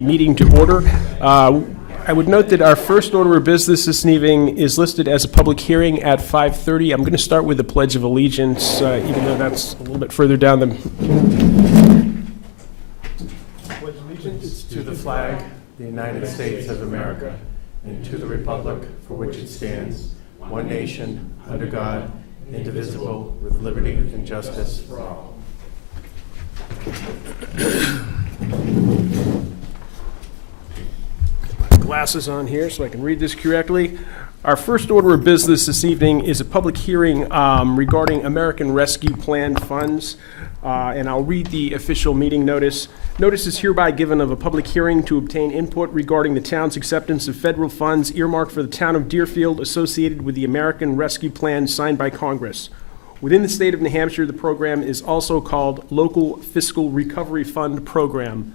Meeting to order. I would note that our first order of business this evening is listed as a public hearing at 5:30. I'm going to start with the Pledge of Allegiance, even though that's a little bit further down the... Pledge allegiance to the flag, the United States of America, and to the republic for which it stands, one nation, under God, indivisible, with liberty and justice for all. Glasses on here so I can read this correctly. Our first order of business this evening is a public hearing regarding American Rescue Plan funds, and I'll read the official meeting notice. Notice is hereby given of a public hearing to obtain input regarding the town's acceptance of federal funds earmarked for the town of Deerfield associated with the American Rescue Plan signed by Congress. Within the state of New Hampshire, the program is also called Local Fiscal Recovery Fund Program.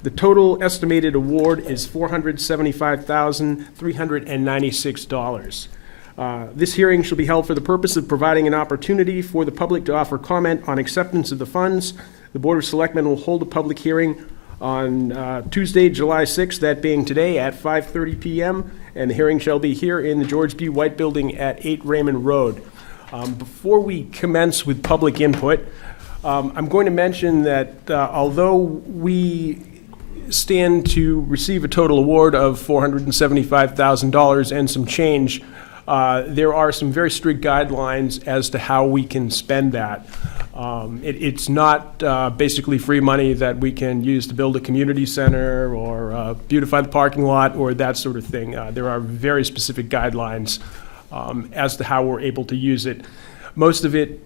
The total estimated award is $475,396. This hearing shall be held for the purpose of providing an opportunity for the public to offer comment on acceptance of the funds. The Board of Selectmen will hold a public hearing on Tuesday, July 6th, that being today, at 5:30 p.m., and the hearing shall be here in the George B. White Building at 8 Raymond Road. Before we commence with public input, I'm going to mention that although we stand to receive a total award of $475,000 and some change, there are some very strict guidelines as to how we can spend that. It's not basically free money that we can use to build a community center or beautify the parking lot or that sort of thing. There are very specific guidelines as to how we're able to use it. Most of it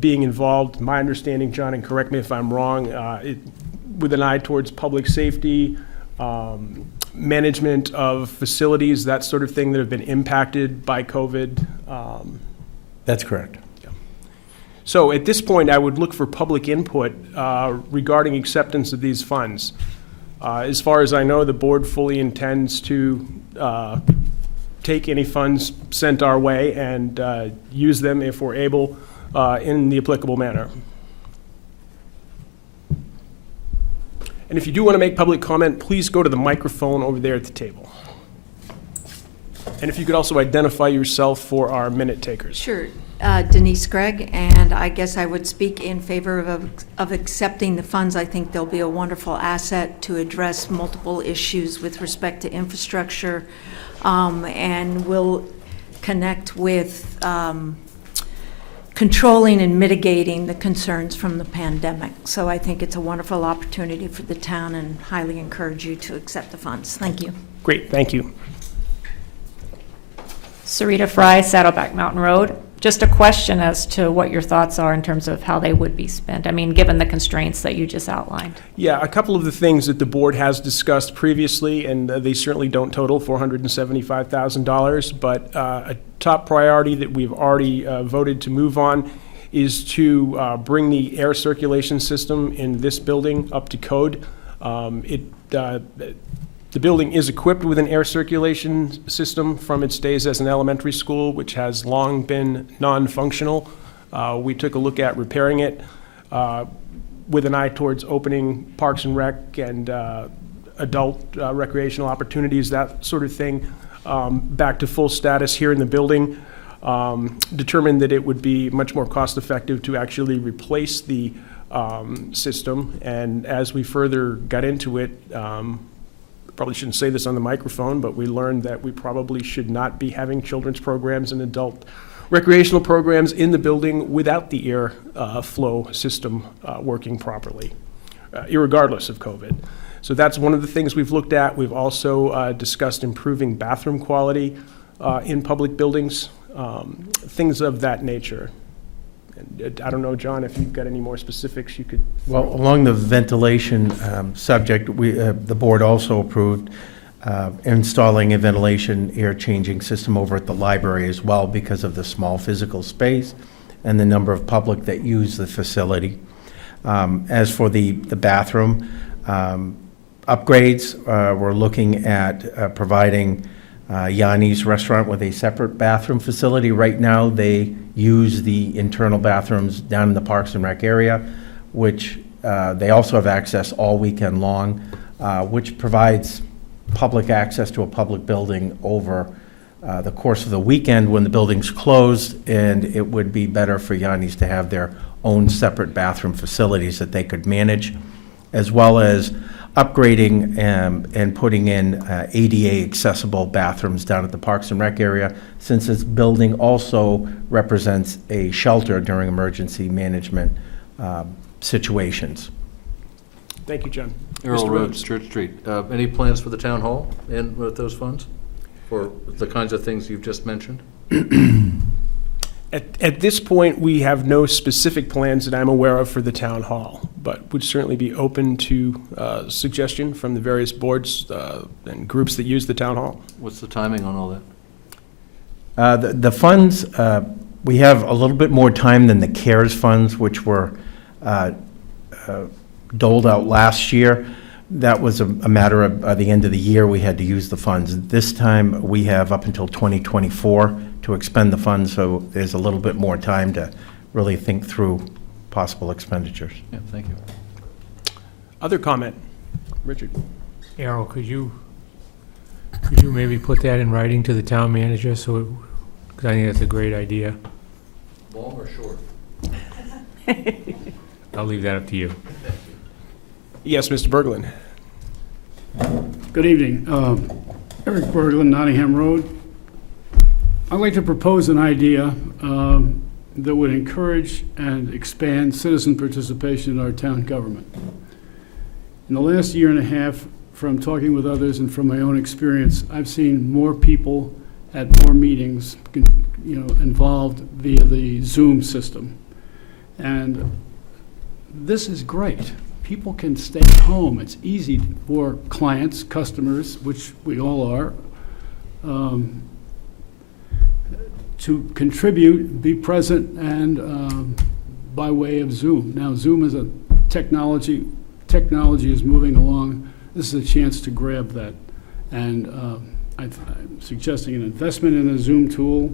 being involved, my understanding, John, and correct me if I'm wrong, with an eye towards public safety, management of facilities, that sort of thing that have been impacted by COVID. That's correct. Yeah. So at this point, I would look for public input regarding acceptance of these funds. As far as I know, the board fully intends to take any funds sent our way and use them if we're able in the applicable manner. And if you do want to make public comment, please go to the microphone over there at the table. And if you could also identify yourself for our minute takers. Sure. Denise Gregg, and I guess I would speak in favor of accepting the funds. I think they'll be a wonderful asset to address multiple issues with respect to infrastructure, and will connect with controlling and mitigating the concerns from the pandemic. So I think it's a wonderful opportunity for the town and highly encourage you to accept the funds. Thank you. Great, thank you. Sarita Fry, Saddleback Mountain Road. Just a question as to what your thoughts are in terms of how they would be spent. I mean, given the constraints that you just outlined. Yeah, a couple of the things that the board has discussed previously, and they certainly don't total $475,000, but a top priority that we've already voted to move on is to bring the air circulation system in this building up to code. The building is equipped with an air circulation system from its days as an elementary school, which has long been non-functional. We took a look at repairing it with an eye towards opening Parks and Rec and adult recreational opportunities, that sort of thing, back to full status here in the building. Determined that it would be much more cost-effective to actually replace the system, and as we further got into it, probably shouldn't say this on the microphone, but we learned that we probably should not be having children's programs and adult recreational programs in the building without the air flow system working properly, irregardless of COVID. So that's one of the things we've looked at. We've also discussed improving bathroom quality in public buildings, things of that nature. And I don't know, John, if you've got any more specifics you could... Well, along the ventilation subject, the board also approved installing a ventilation air changing system over at the library as well because of the small physical space and the number of public that use the facility. As for the bathroom upgrades, we're looking at providing Yanni's restaurant with a separate bathroom facility. Right now, they use the internal bathrooms down in the Parks and Rec area, which they also have access all weekend long which provides public access to a public building over the course of the weekend when the building's closed, and it would be better for Yanni's to have their own separate bathroom facilities that they could manage, as well as upgrading and putting in ADA accessible bathrooms down at the Parks and Rec area, since this building also represents a shelter during emergency management situations. Thank you, John. Earl Mr. Road, Rhodes. Church Street. Any plans for the town hall and with those funds? For the kinds of things you've just mentioned? At this point, we have no specific plans that I'm aware of for the town hall, but would certainly be open to suggestion from the various boards and groups that use the town hall. What's the timing on all that? The funds, we have a little bit more time than the CARES funds, which were doled out last year. That was a matter of the end of the year, we had to use the funds. This time, we have up until 2024 to expend the funds, so there's a little bit more time to really think through possible expenditures. Yeah, thank you. Other comment? Richard? Errol, could you maybe put that in writing to the town manager, so, because I think that's a great idea. Long or short? I'll leave that up to you. Yes, Mr. Berglund. Good evening. Eric Berglund, Nottingham Road. I'd like to propose an idea that would encourage and expand citizen participation in our town government. In the last year and a half, from talking with others and from my own experience, I've seen more people at more meetings, involved via the Zoom system. And this is great. People can stay home. It's easy for clients, customers, which we all are, to contribute, be present, and by way of Zoom. Now, Zoom is a technology is moving along. This is a chance to grab that. And I'm suggesting an investment in a Zoom tool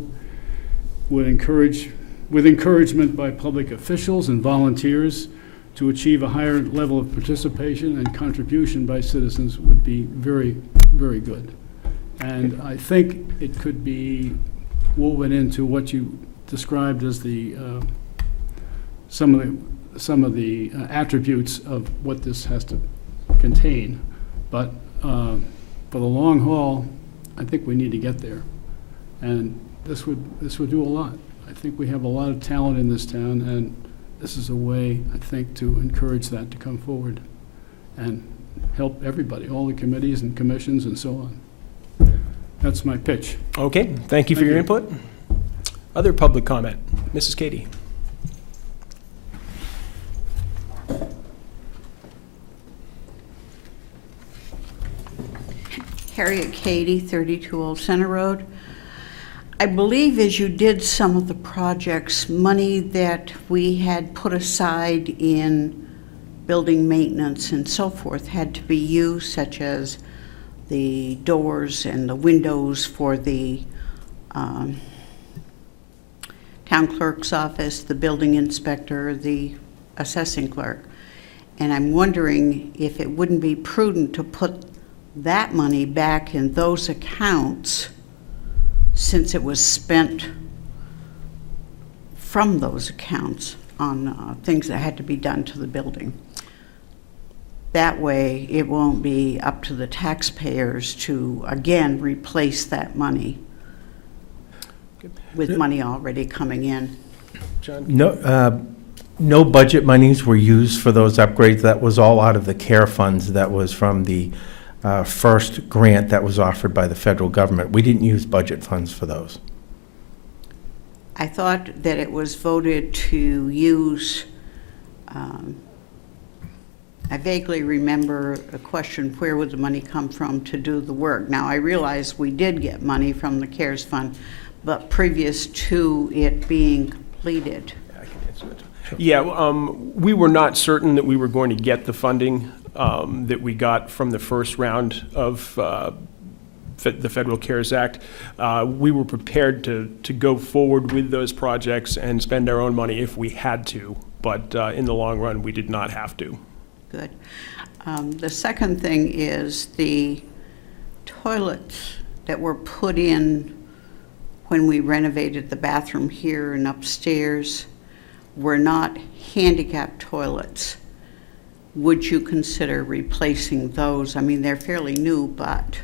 with encouragement by public officials and volunteers to achieve a higher level of participation and contribution by citizens would be very, very good. And I think it could be woven into what you described as the some of the attributes of what this has to contain. But for the long haul, I think we need to get there, and this would do a lot. I think we have a lot of talent in this town, and this is a way, I think, to encourage that to come forward and help everybody, all the committees and commissions and so on. That's my pitch. Okay, thank you for your input. Other public comment? Mrs. Katie? Harriet Cady, 32 Old Center Road. I believe as you did some of the projects, money that we had put aside in building maintenance and so forth had to be used, such as the doors and the windows for the town clerk's office, the building inspector, the assessing clerk. And I'm wondering if it wouldn't be prudent to put that money back in those accounts, since it was spent from those accounts on things that had to be done to the building. That way, it won't be up to the taxpayers to, again, replace that money with money already coming in. John? No budget monies were used for those upgrades. That was all out of the CARE funds. That was from the first grant that was offered by the federal government. We didn't use budget funds for those. I thought that it was voted to use, I vaguely remember a question, where would the money come from to do the work? Now, I realize we did get money from the CARES Fund, but previous to it being completed. Yeah, we were not certain that we were going to get the funding that we got from the first round of the Federal CARES Act. We were prepared to go forward with those projects and spend our own money if we had to, but in the long run, we did not have to. Good. The second thing is the toilets that were put in when we renovated the bathroom here and upstairs were not handicap toilets. Would you consider replacing those? I mean, they're fairly new, but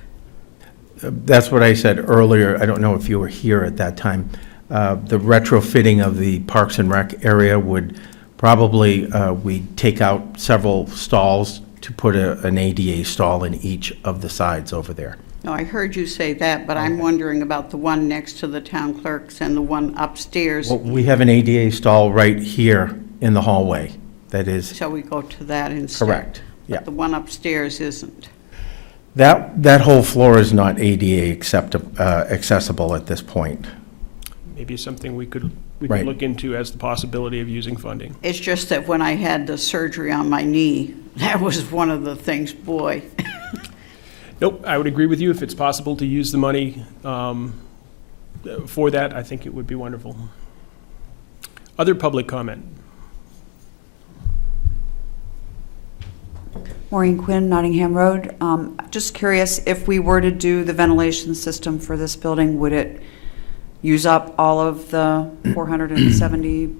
That's what I said earlier. I don't know if you were here at that time. The retrofitting of the Parks and Rec area would probably, we take out several stalls to put an ADA stall in each of the sides over there. no, I heard you say that, but I'm wondering about the one next to the town clerk's and the one upstairs. Well, we have an ADA stall right here in the hallway. That is Shall we go to that instead? correct. Yeah. But the one upstairs isn't. That whole floor is not ADA accessible at this point. Maybe something we could Right. look into as the possibility of using funding. It's just that when I had the surgery on my knee, that was one of the things, boy. Nope, I would agree with you. If it's possible to use the money for that, I think it would be wonderful. Other public comment? Maureen Quinn, Nottingham Road. Just curious, if we were to do the ventilation system for this building, would it use up all of the 470?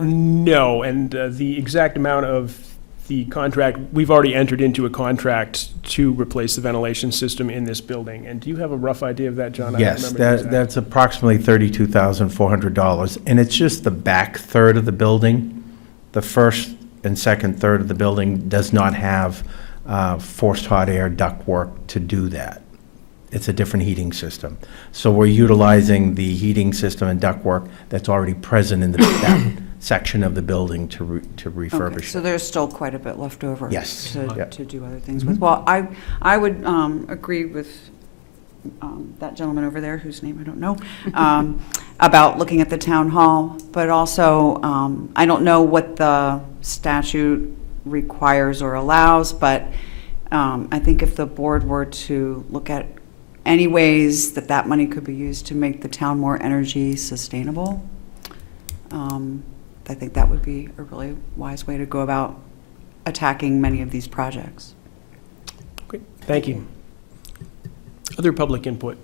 No, and the exact amount of the contract, we've already entered into a contract to replace the ventilation system in this building. And do you have a rough idea of that, John? I don't Yes, remember the exact- that's approximately $32,400. And it's just the back third of the building. The first and second third of the building does not have forced hot air ductwork to do that. It's a different heating system. So we're utilizing the heating system and ductwork that's already present in that section of the building to Okay, refurbish so it. there's still quite a bit left over. Yes. To, Yep. to do other things with. Well, I would agree with that gentleman over there, whose name I don't know, about looking at the town hall, but also, I don't know what the statute requires or allows, but I think if the board were to look at any ways that that money could be used to make the town more energy sustainable, I think that would be a really wise way to go about attacking many of these projects. Okay, thank you. Other public input?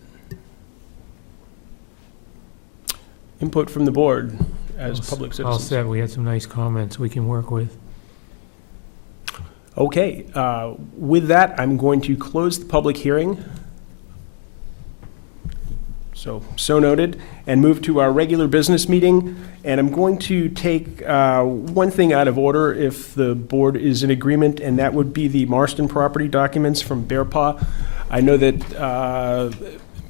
Input from the board as public All citizens? set, we had some nice comments we can work with. Okay, with that, I'm going to close the public hearing. So noted, and move to our regular business meeting. And I'm going to take one thing out of order if the board is in agreement, and that would be the Marston property documents from Bear Paw. I know that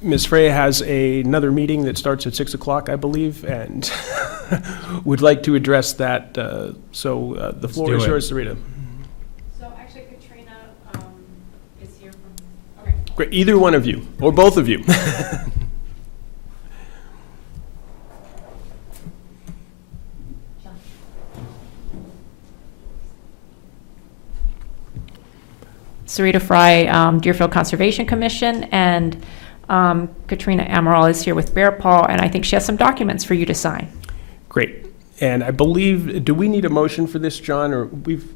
Ms. Freya has another meeting that starts at 6 o'clock, I believe, and would like to address that. So the floor do is it. yours, Sarita. So actually Katrina is here from, okay. Great, either one of you, or both of you. Sarita Fry, Deerfield Conservation Commission, and Katrina Amaral is here with Bear Paw, and I think she has some documents for you to sign. Great. And I believe, do we need a motion for this, John, or we've?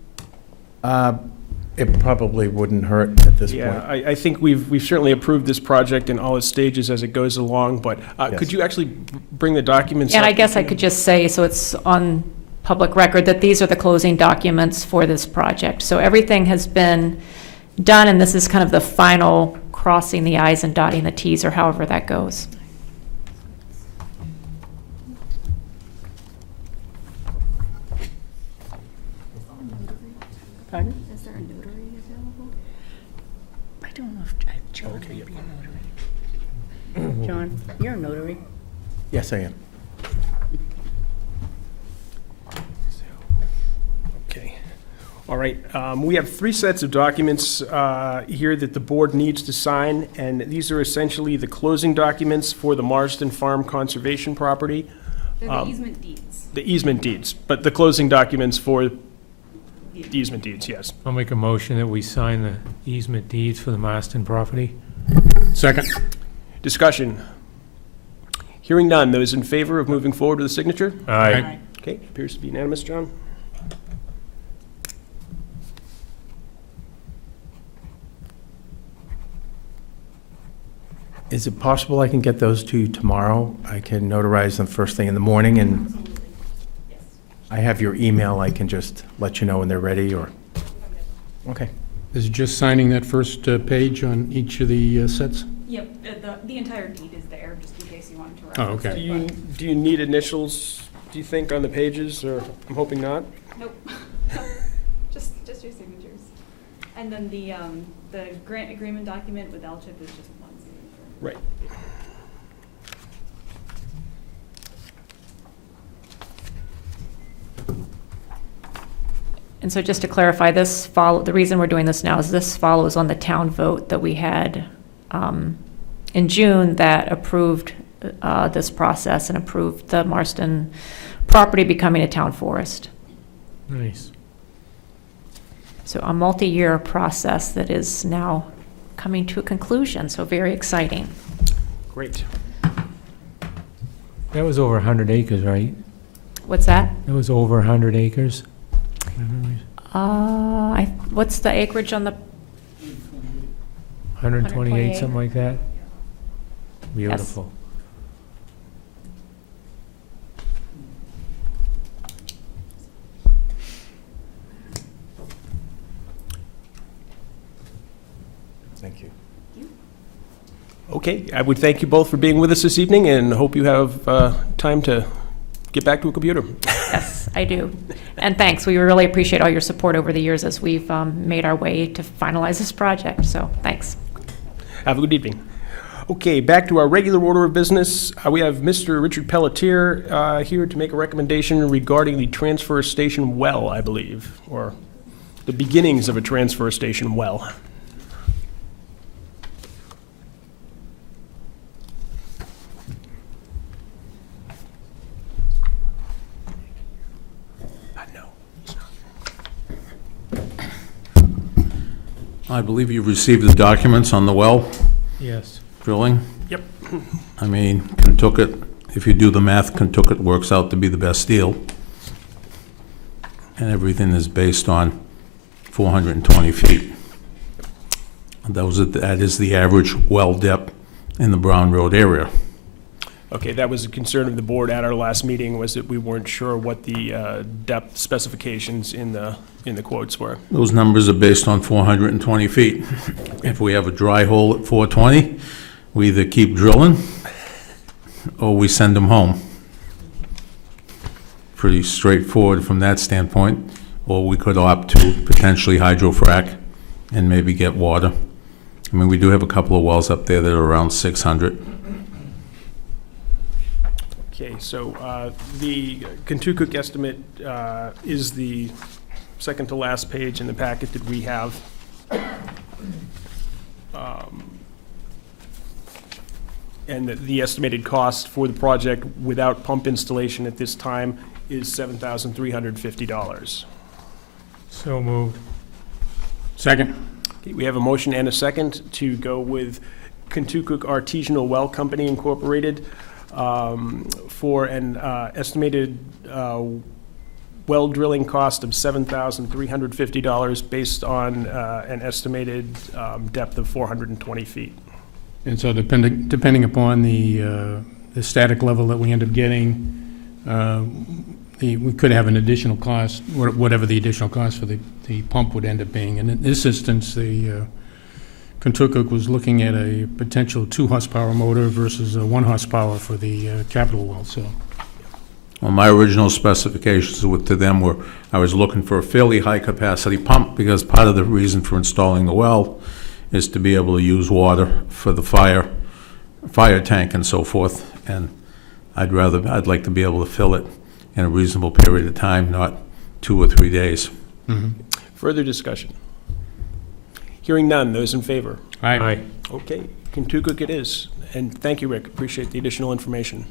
It probably wouldn't hurt at this Yeah, point. I think we've certainly approved this project in all its stages as it goes along, but could Yes. you actually bring the documents And up? I guess I could just say, so it's on public record, that these are the closing documents for this project. So everything has been done, and this is kind of the final crossing the i's and dotting the t's, or however that goes. Pardon? Is there a notary available? I don't know if John might be a notary. John, you're a notary. Yes, I am. Okay. All right. We have 3 sets of documents here that the board needs to sign, and these are essentially the closing documents for the Marsden Farm Conservation Property. They're the easement deeds. The easement deeds, but the closing documents for the easement deeds, yes. I'll make a motion that we sign the easement deeds for the Marston property. Second. Discussion. Hearing none. Those in favor of moving forward with the signature? Aye. Okay, appears to be unanimous, John. Is it possible I can get those to you tomorrow? I can notarize them first thing in the morning, and I have your email. I can just let you know when they're ready, or? Okay. Is it just signing that first page on each of the sets? Yep, the entire deed is there, just in case you wanted to Oh, reference okay. it. Do you need initials, do you think, on the pages, or, I'm hoping not? Nope. Just your signatures. And then the grant agreement document with LCHIP is just one signature. Right. And so just to clarify, the reason we're doing this now is this follows on the town vote that we had in June that approved this process and approved the Marston property becoming a town forest. Nice. So a multi-year process that is now coming to a conclusion, so very exciting. Great. That was over 100 acres, right? What's that? That was over 100 acres? What's the acreage on the, 128, something like that? Beautiful. Thank you. Okay, I would thank you both for being with us this evening, and hope you have time to get back to a computer. yes, I do. And thanks, we really appreciate all your support over the years as we've made our way to finalize this project, so thanks. Have a good evening. Okay, back to our regular order of business. We have Mr. Richard Pelletier here to make a recommendation regarding the transfer station well, I believe, or the beginnings of a transfer station well. I believe you've received the documents on the well Yes. drilling. Yep. I mean, Kentucket, if you do the math, Kentucket works out to be the best deal. And everything is based on 420 feet. That is the average well depth in the Brown Road area. Okay, that was a concern of the board at our last meeting, was that we weren't sure what the depth specifications in the quotes were. Those numbers are based on 420 feet. If we have a dry hole at 420, we either keep drilling or we send them home. Pretty straightforward from that standpoint. Or we could opt to potentially hydrofrack and maybe get water. I mean, we do have a couple of wells up there that are around 600. Okay, so the Kentucky estimate is the second to last page in the packet that we have. And the estimated cost for the project without pump installation at this time is $7,350. So moved. Second. Okay, we have a motion and a second to go with Kentucky Artisanal Well Company Incorporated for an estimated well drilling cost of $7,350 based on an estimated depth of 420 feet. And so depending upon the static level that we end up getting, we could have an additional cost, whatever the additional cost for the pump would end up being. And in this instance, the Kentucky was looking at a potential 2 horsepower motor versus a 1 horsepower for the capital well, so. Well, my original specifications to them were, I was looking for a fairly high-capacity pump, because part of the reason for installing the well is to be able to use water for the fire tank and so forth, and I'd like to be able to fill it in a reasonable period of time, not 2 or 3 days. Further discussion? Hearing none, those in favor? Aye. Okay, Kentucky it is. And thank you, Rick, appreciate the additional information.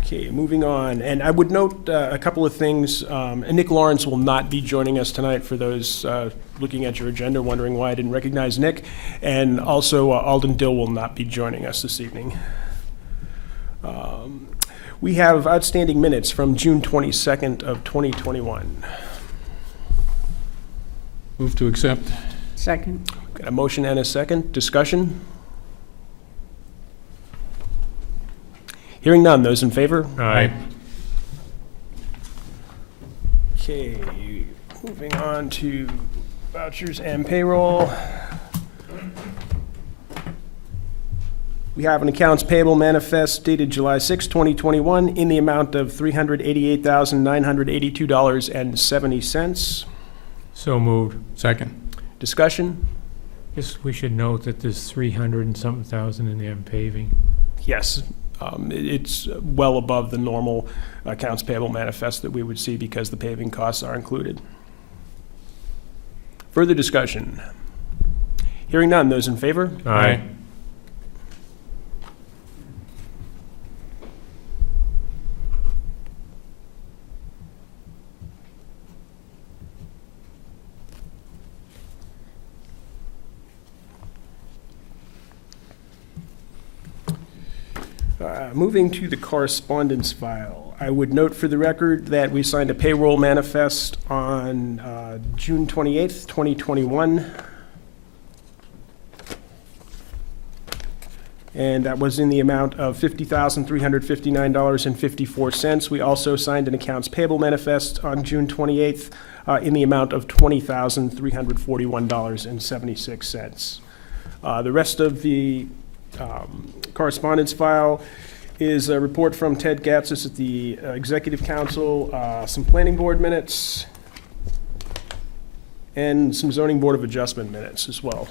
Okay, moving on, and I would note a couple of things. Nick Lawrence will not be joining us tonight, for those looking at your agenda wondering why I didn't recognize Nick. And also Alden Dill will not be joining us this evening. We have outstanding minutes from June 22nd of 2021. Move to accept. Second. Got a motion and a second. Discussion? Hearing none. Those in favor? Aye. Okay, moving on to vouchers and payroll. We have an accounts payable manifest dated July 6, 2021, in the amount of $388,982.70. So moved. Second. Discussion? Just, we should note that there's 300 and something thousand in there in paving. Yes, it's well above the normal accounts payable manifest that we would see because the paving costs are included. Further discussion? Hearing none. Those in favor? Aye. Moving to the correspondence file, I would note for the record that we signed a payroll manifest on June 28th, 2021. And that was in the amount of $50,359.54. We also signed an accounts payable manifest on June 28th in the amount of $20,341.76. The rest of the correspondence file is a report from Ted Gatsis at the Executive Council, some Planning Board minutes, and some Zoning Board of Adjustment minutes as well.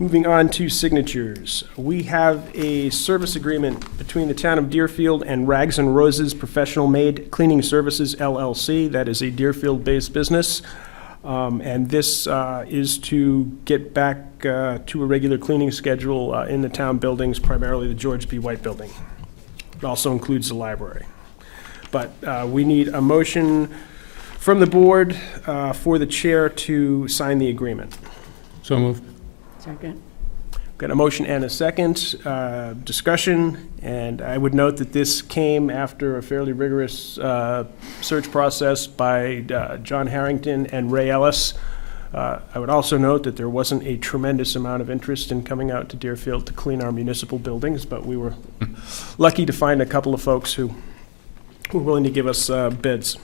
Moving on to signatures. We have a service agreement between the town of Deerfield and Rags and Roses Professional Made Cleaning Services LLC. That is a Deerfield-based business. And this is to get back to a regular cleaning schedule in the town buildings, primarily the George B. White Building. It also includes the library. But we need a motion from the board for the chair to sign the agreement. So moved. Second. Got a motion and a second. Discussion, and I would note that this came after a fairly rigorous search process by John Harrington and Ray Ellis. I would also note that there wasn't a tremendous amount of interest in coming out to Deerfield to clean our municipal buildings, but we were lucky to find a couple of folks who were willing to give us bids.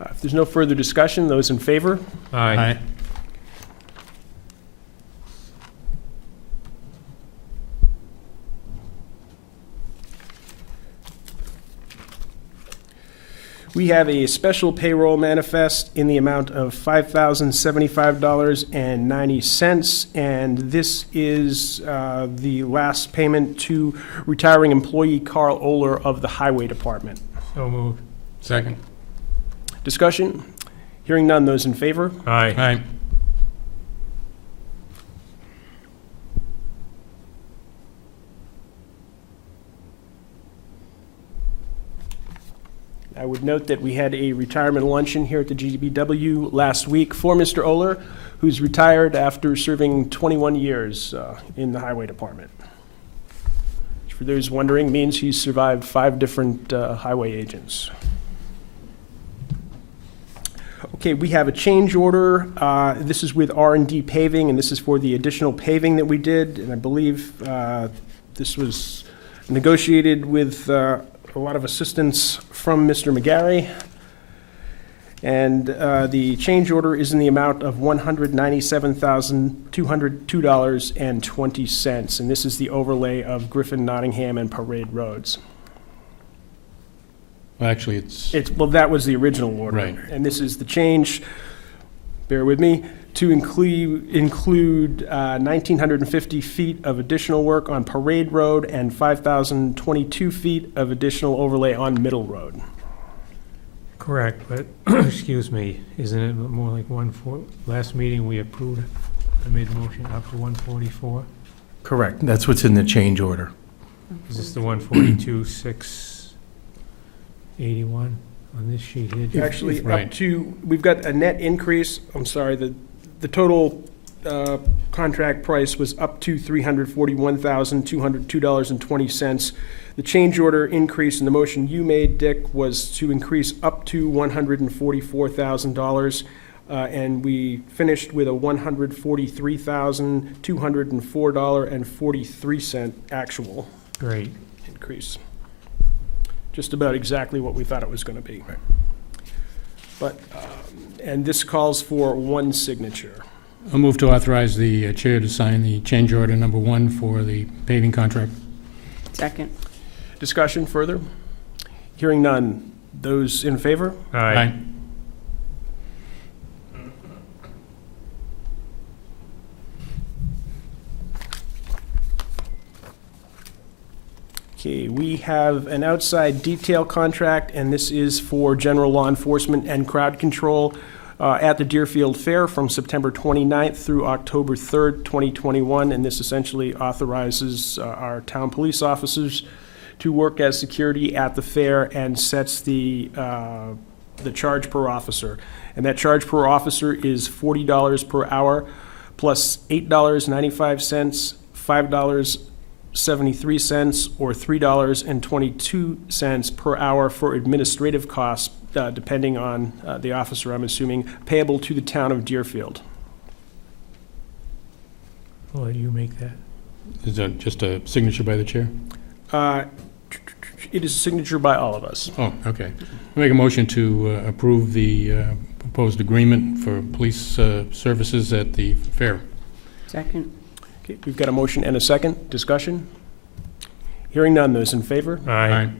If there's no further discussion, those in favor? Aye. We have a special payroll manifest in the amount of $5,075.90, and this is the last payment to retiring employee Carl Oler of the Highway Department. So moved. Second. Discussion? Hearing none, those in favor? Aye. Aye. I would note that we had a retirement luncheon here at the GBW last week for Mr. Oler, who's retired after serving 21 years in the Highway Department. Which, for those wondering, means he's survived 5 different highway agents. Okay, we have a change order. This is with R&D Paving, and this is for the additional paving that we did. And I believe this was negotiated with a lot of assistance from Mr. McGarry. And the change order is in the amount of $197,202.20. And this is the overlay of Griffin, Nottingham, and Parade Roads. Well, actually, it's, Well, that was the original order. Right. And this is the change, bear with me, to include 1,950 feet of additional work on Parade Road and 5,022 feet of additional overlay on Middle Road. Correct, but, excuse me, isn't it more like last meeting we approved, I made a motion up to 144? Correct. That's what's in the change order. Is this the 142,681 on this sheet here? Actually, Right. up to, we've got a net increase, I'm sorry, the total contract price was up to $341,202.20. The change order increase in the motion you made, Dick, was to increase up to $144,000, and we finished with a $143,204.43 actual Great. increase. Just about exactly what we thought it was going to be. But, and this calls for one signature. I'll move to authorize the chair to sign the change order number 1 for the paving contract. Second. Discussion further? Hearing none. Those in favor? Aye. Okay, we have an outside detail contract, and this is for general law enforcement and crowd control at the Deerfield Fair from September 29th through October 3rd, 2021, and this essentially authorizes our town police officers to work as security at the fair and sets the charge per officer. And that charge per officer is $40 per hour, plus $8.95, $5.73, or $3.22 per hour for administrative costs, depending on the officer, I'm assuming, payable to the town of Deerfield. I'll let you make that. Is that just a signature by the chair? It is a signature by all of us. Oh, okay. I make a motion to approve the proposed agreement for police services at the fair. Second. Okay, we've got a motion and a second. Discussion? Hearing none. Those in favor? Aye.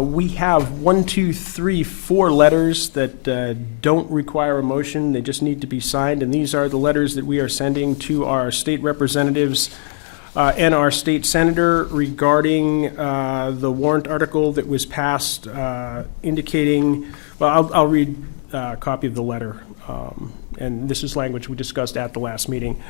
We have 1, 2, 3, 4 letters that don't require a motion. They just need to be signed, and these are the letters that we are sending to our state representatives and our state senator regarding the warrant article that was passed indicating, well, I'll read a copy of the letter, and this is language we discussed at the last meeting.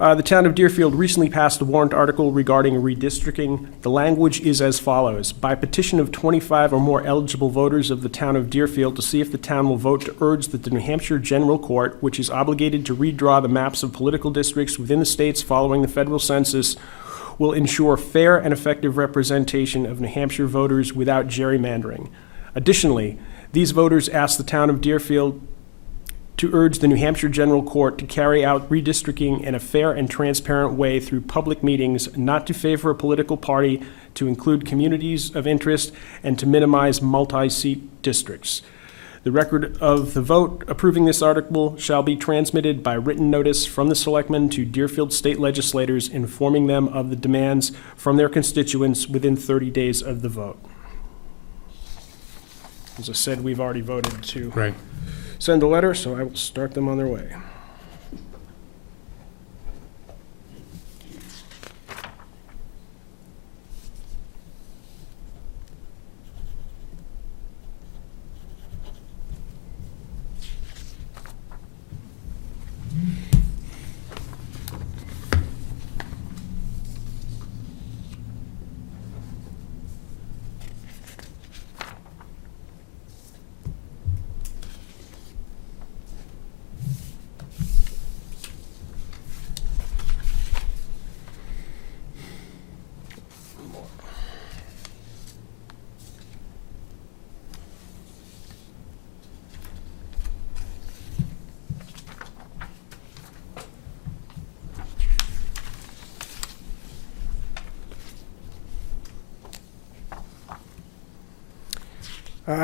The town of Deerfield recently passed a warrant article regarding redistricting. The language is as follows. By petition of 25 or more eligible voters of the town of Deerfield to see if the town will vote to urge that the New Hampshire General Court, which is obligated to redraw the maps of political districts within the states following the federal census, will ensure fair and effective representation of New Hampshire voters without gerrymandering. Additionally, these voters ask the town of Deerfield to urge the New Hampshire General Court to carry out redistricting in a fair and transparent way through public meetings, not to favor a political party, to include communities of interest, and to minimize multi-seat districts. The record of the vote approving this article shall be transmitted by written notice from the Selectmen to Deerfield state legislators, informing them of the demands from their constituents within 30 days of the vote. As I said, we've already voted to Right. send a letter, so I will start them on their way.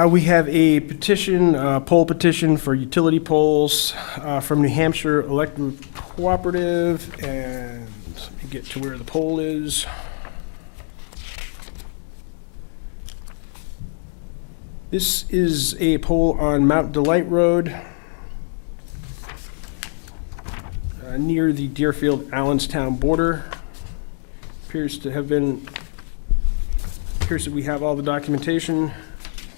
We have a petition, poll petition for utility poles from New Hampshire Electric Cooperative, and let me get to where the poll is. This is a pole on Mount Delight Road near the Deerfield-Allenstown border. Appears that we have all the documentation.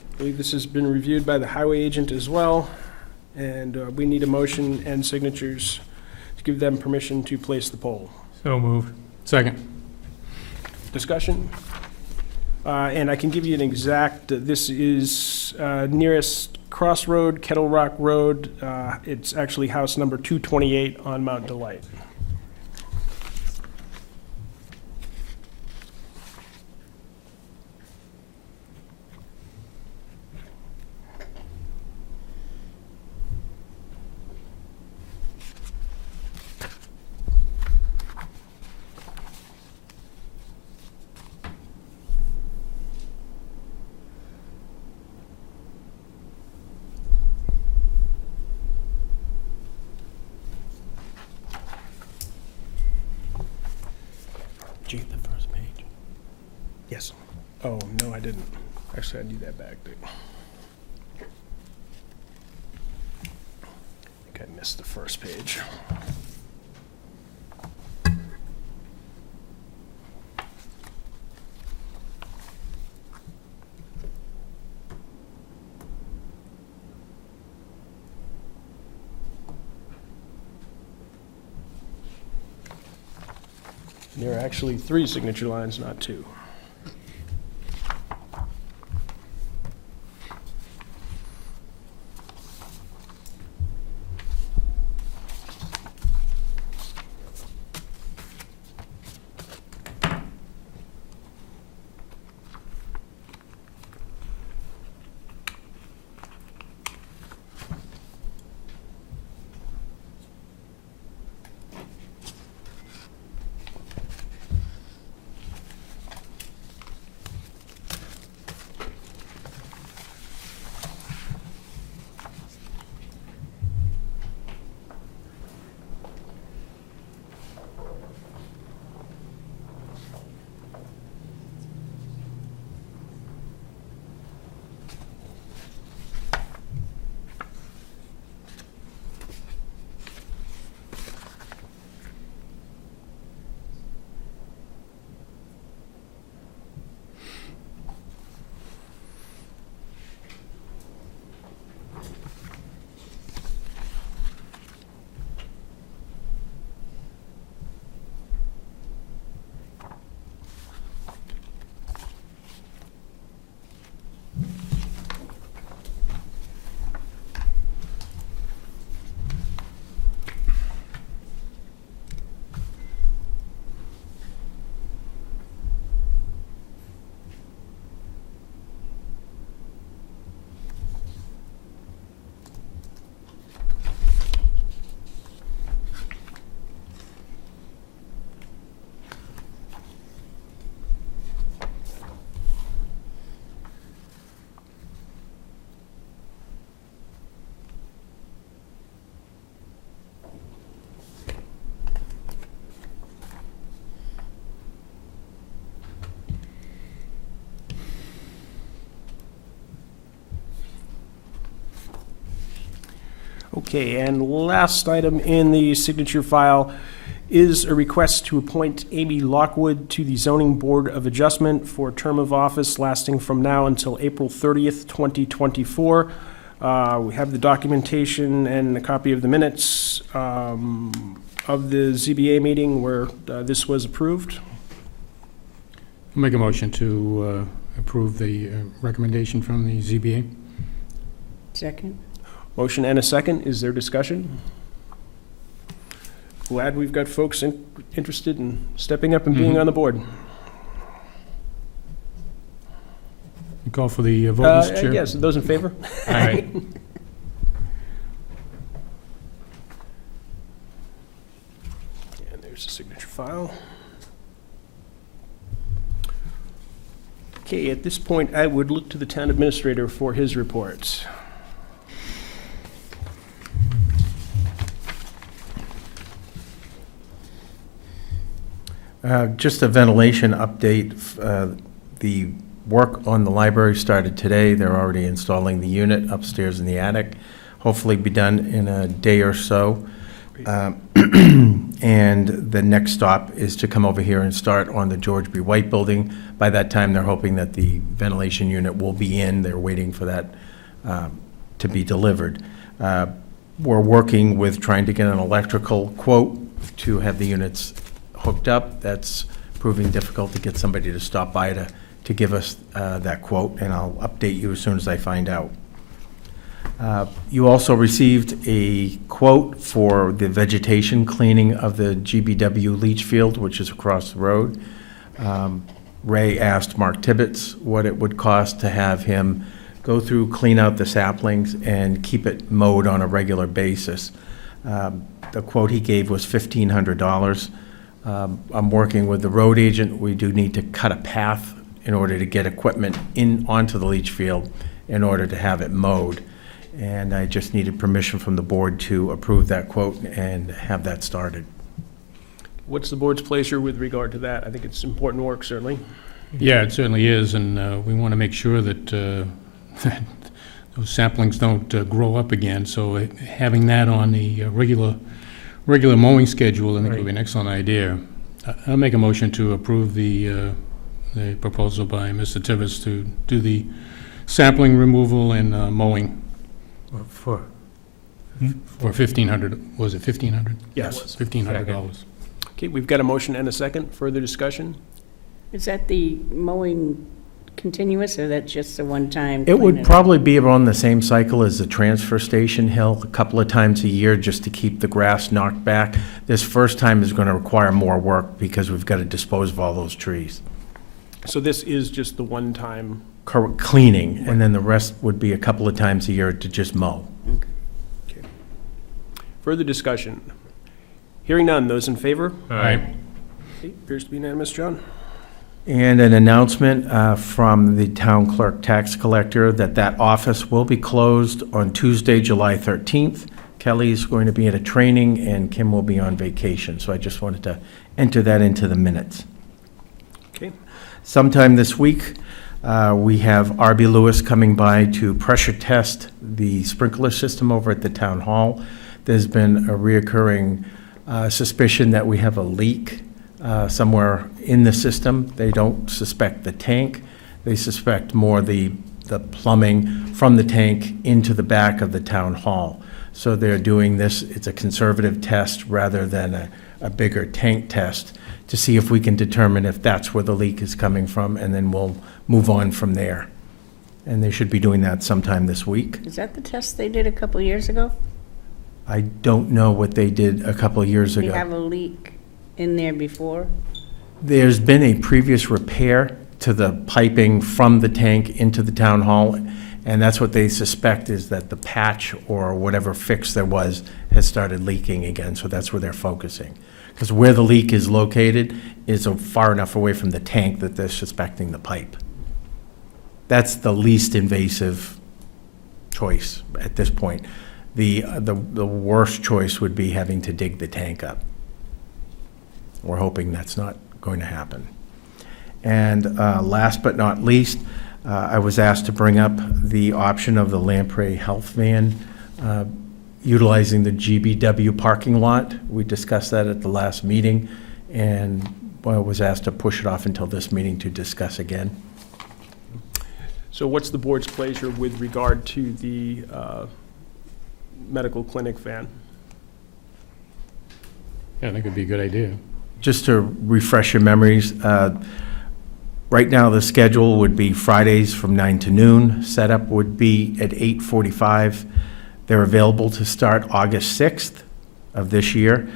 I believe this has been reviewed by the highway agent as well, and we need a motion and signatures to give them permission to place the pole. So moved. Second. Discussion? And I can give you an exact, this is nearest Crossroad, Kettle Rock Road. It's actually house number 228 on Mount Delight. Did you get the first page? Yes. Oh, no, I didn't. Actually, I need that back, too. I think I missed the first page. There are actually 3 signature lines, not 2. Okay, and last item in the signature file is a request to appoint Amy Lockwood to the Zoning Board of Adjustment for a term of office lasting from now until April 30th, 2024. We have the documentation and a copy of the minutes of the ZBA meeting where this was approved. I'll make a motion to approve the recommendation from the ZBA. Second? Motion and a second. Is there discussion? Glad we've got folks interested in stepping up and being on the board. You call for the vote, Mr. Chair? Yes, those in favor? Aye. And there's the signature file. Okay, at this point, I would look to the town administrator for his reports. Just a ventilation update. The work on the library started today. They're already installing the unit upstairs in the attic. Hopefully be done in a day or so. And the next stop is to come over here and start on the George B. White building. By that time, they're hoping that the ventilation unit will be in. They're waiting for that to be delivered. We're working with trying to get an electrical quote to have the units hooked up. That's proving difficult to get somebody to stop by to give us that quote, and I'll update you as soon as I find out. You also received a quote for the vegetation cleaning of the GBW leach field, which is across the road. Ray asked Mark Tibbetts what it would cost to have him go through, clean out the saplings, and keep it mowed on a regular basis. The quote he gave was $1,500. I'm working with the road agent. We do need to cut a path in order to get equipment in onto the leach field in order to have it mowed. And I just needed permission from the board to approve that quote and have that started. What's the board's pleasure with regard to that? I think it's important work, certainly. Yeah, it certainly is, and we want to make sure that that those saplings don't grow up again. So having that on the regular mowing schedule, I think would be an excellent idea. I'll make a motion to approve the proposal by Mr. Tibbetts to do the sapling removal and mowing For, for $1,500. Was it $1,500? Yes. $1,500. Okay, we've got a motion and a second. Further discussion? Is that the mowing continuous, or that's just a one-time? It would cleaning? probably be around the same cycle as the transfer station hill, a couple of times a year just to keep the grass knocked back. This first time is going to require more work because we've got to dispose of all those trees. So this is just the one-time, Cleaning, and then the rest would be a couple of times a year to just mow. further discussion? Hearing none, those in favor? Aye. Okay, appears to be unanimous, John. And an announcement from the town clerk tax collector that office will be closed on Tuesday, July 13th. Kelly's going to be at a training and Kim will be on vacation, so I just wanted to enter that into the minutes. Okay. Sometime this week, we have RB Lewis coming by to pressure test the sprinkler system over at the town hall. There's been a reoccurring suspicion that we have a leak somewhere in the system. They don't suspect the tank. They suspect more the plumbing from the tank into the back of the town hall. So they're doing this, it's a conservative test rather than a bigger tank test to see if we can determine if that's where the leak is coming from, and then we'll move on from there. And they should be doing that sometime this week. Is that the test they did a couple of years ago? I don't know what they did a couple of years They ago. have a leak in there before? There's been a previous repair to the piping from the tank into the town hall, and that's what they suspect, is that the patch or whatever fix there was has started leaking again, so that's where they're focusing. Because where the leak is located is far enough away from the tank that they're suspecting the pipe. That's the least invasive choice at this point. The worst choice would be having to dig the tank up. We're hoping that's not going to happen. And last but not least, I was asked to bring up the option of the Lamprey Health Van utilizing the GBW parking lot. We discussed that at the last meeting, and I was asked to push it off until this meeting to discuss again. So what's the board's pleasure with regard to the medical clinic van? Yeah, I think it'd be a good idea. Just to refresh your memories, right now the schedule would be Fridays from 9 to noon. Setup would be at 8:45. They're available to start August 6th of this year.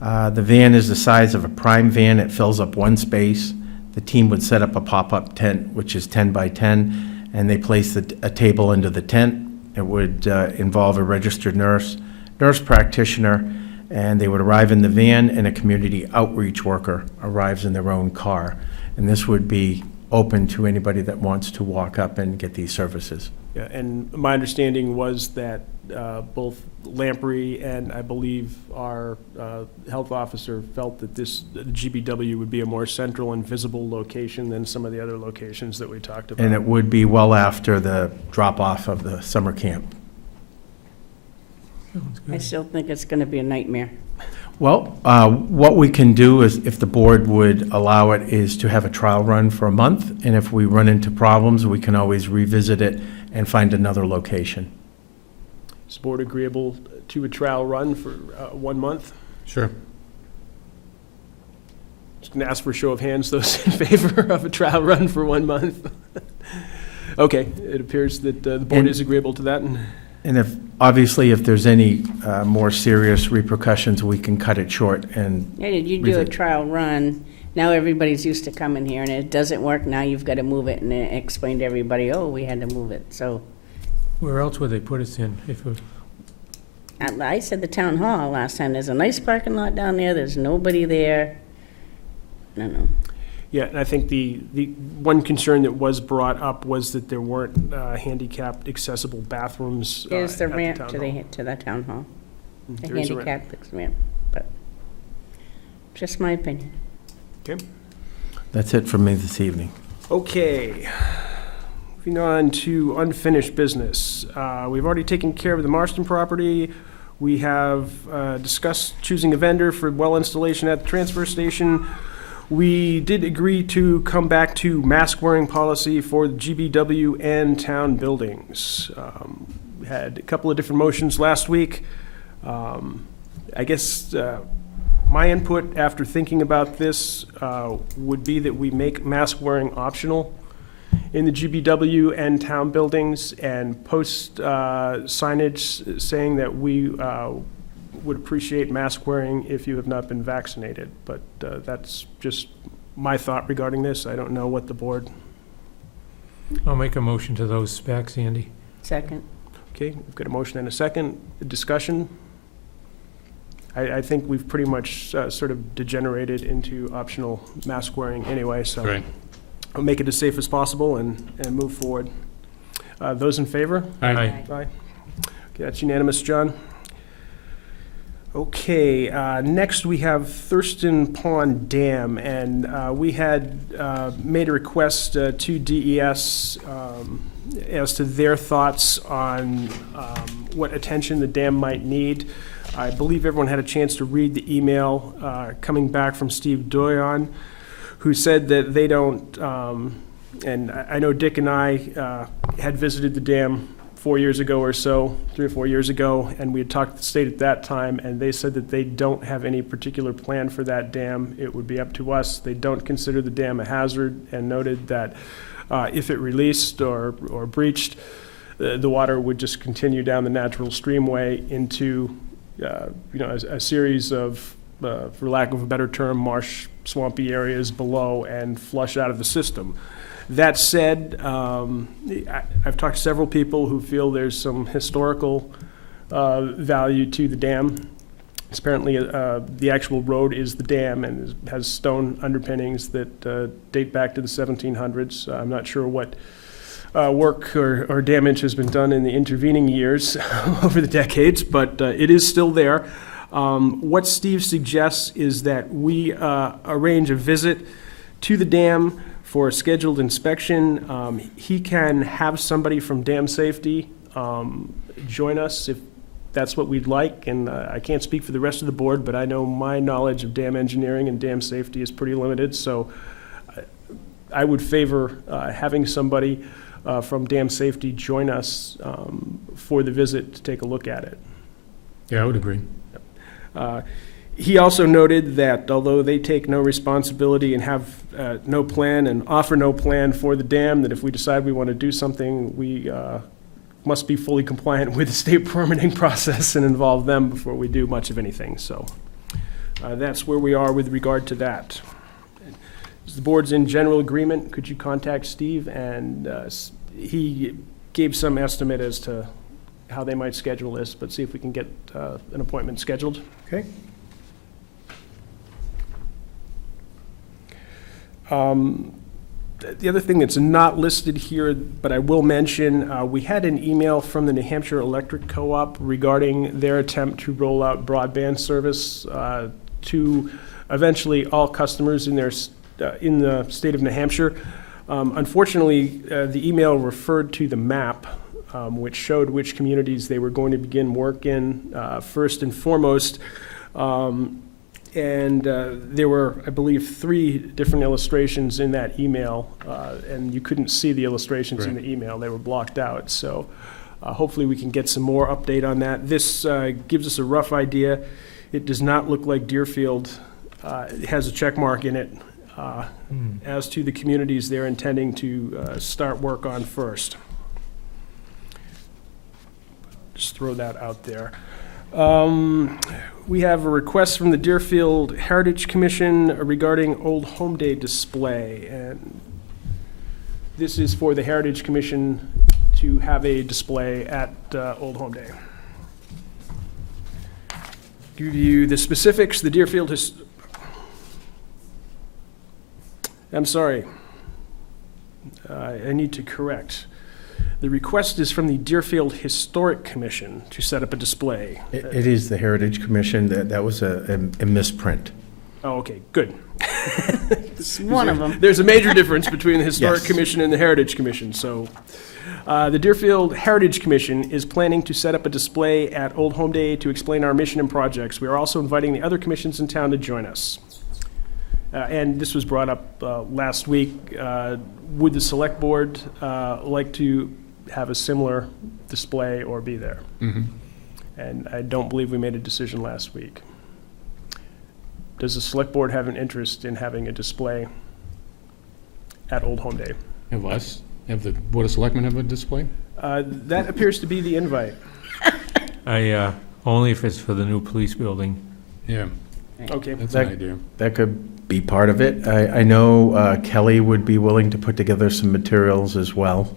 The van is the size of a prime van. It fills up one space. The team would set up a pop-up tent, which is 10 by 10, and they place a table into the tent. It would involve a registered nurse practitioner, and they would arrive in the van, and a community outreach worker arrives in their own car. And this would be open to anybody that wants to walk up and get these services. Yeah, and my understanding was that both Lamprey and I believe our health officer felt that this GBW would be a more central and visible location than some of the other locations that we talked about. And it would be well after the drop-off of the summer camp. I still think it's going to be a nightmare. Well, what we can do is, if the board would allow it, is to have a trial run for a month, and if we run into problems, we can always revisit it and find another location. Is the board agreeable to a trial run for 1 month? Sure. Just going to ask for a show of hands, those in favor of a trial run for 1 month. Okay, it appears that the board And- is agreeable to that. And if, obviously, if there's any more serious repercussions, we can cut it short and Yeah, you do a Revisit. trial run, now everybody's used to coming here, and it doesn't work, now you've got to move it, and then explain to everybody, oh, we had to move it, so. Where else would they put us in? If, I said the town hall last time, there's a nice parking lot down there, there's nobody there. No. Yeah, and I think the one concern that was brought up was that there weren't handicapped accessible bathrooms. There's the at ramp town to hall. the town hall, the There is a ramp. handicap ramp, but, just my opinion. Okay. that's it from me this evening. Okay. Moving on to unfinished business. We've already taken care of the Marston property. We have discussed choosing a vendor for well installation at the transfer station. We did agree to come back to mask-wearing policy for the GBW and town buildings. We had a couple of different motions last week. I guess my input after thinking about this would be that we make mask-wearing optional in the GBW and town buildings and post signage saying that we would appreciate mask wearing if you have not been vaccinated. But that's just my thought regarding this. I don't know what the board. I'll make a motion to those specs, Andy. Second. Okay, we've got a motion and a second. Discussion. I think we've pretty much sort of degenerated into optional mask wearing anyway, so Right. I'll make it as safe as possible and move forward. Those in favor? Aye. Aye. Okay, that's unanimous, John. Okay, next we have Thurston Pond Dam, and we had made a request to DES as to their thoughts on what attention the dam might need. I believe everyone had a chance to read the email coming back from Steve Doyon, who said that they don't, and I know Dick and I had visited the dam 4 years ago or so, 3 or 4 years ago, and we had talked to the state at that time, and they said that they don't have any particular plan for that dam. It would be up to us. They don't consider the dam a hazard, and noted that if it released or breached, the water would just continue down the natural streamway into, a series of, for lack of a better term, marsh, swampy areas below and flush out of the system. That said, I've talked to several people who feel there's some historical value to the dam. Apparently, the actual road is the dam and has stone underpinnings that date back to the 1700s. I'm not sure what work or damage has been done in the intervening years over the decades, but it is still there. What Steve suggests is that we arrange a visit to the dam for a scheduled inspection. He can have somebody from Dam Safety join us if that's what we'd like, and I can't speak for the rest of the board, but I know my knowledge of dam engineering and dam safety is pretty limited, so I would favor having somebody from Dam Safety join us for the visit to take a look at it. Yeah, I would agree. He also noted that although they take no responsibility and have no plan and offer no plan for the dam, that if we decide we want to do something, we must be fully compliant with the state permitting process and involve them before we do much of anything. So that's where we are with regard to that. As the board's in general agreement, could you contact Steve? And he gave some estimate as to how they might schedule this, but see if we can get an appointment scheduled. Okay? The other thing that's not listed here, but I will mention, we had an email from the New Hampshire Electric Co-op regarding their attempt to roll out broadband service to eventually all customers in the state of New Hampshire. Unfortunately, the email referred to the map, which showed which communities they were going to begin work in first and foremost. And there were, I believe, 3 different illustrations in that email, and you couldn't see the illustrations in the email. They were blocked out. So hopefully we can get some more update on that. This gives us a rough idea. It does not look like Deerfield It has a check mark in it as to the communities they're intending to start work on first. Just throw that out there. We have a request from the Deerfield Heritage Commission regarding Old Home Day display. And this is for the Heritage Commission to have a display at Old Home Day. Give you the specifics. The Deerfield I'm sorry. I need to correct. The request is from the Deerfield Historic Commission to set up a display. It is the Heritage Commission. That was a misprint. Oh, okay, good. It's one of them. There's a major difference between the Historic Yes. Commission and the Heritage Commission, so. The Deerfield Heritage Commission is planning to set up a display at Old Home Day to explain our mission and projects. We are also inviting the other commissions in town to join us. And this was brought up last week. Would the Select Board like to have a similar display or be there? Mhm. And I don't believe we made a decision last week. Does the Select Board have an interest in having a display at Old Home Day? Have us, have the Board of Selectmen have a display? That appears to be the invite. Only if it's for the new police building. Yeah, Okay. that's That- an idea. That could be part of it. I know Kelly would be willing to put together some materials as well.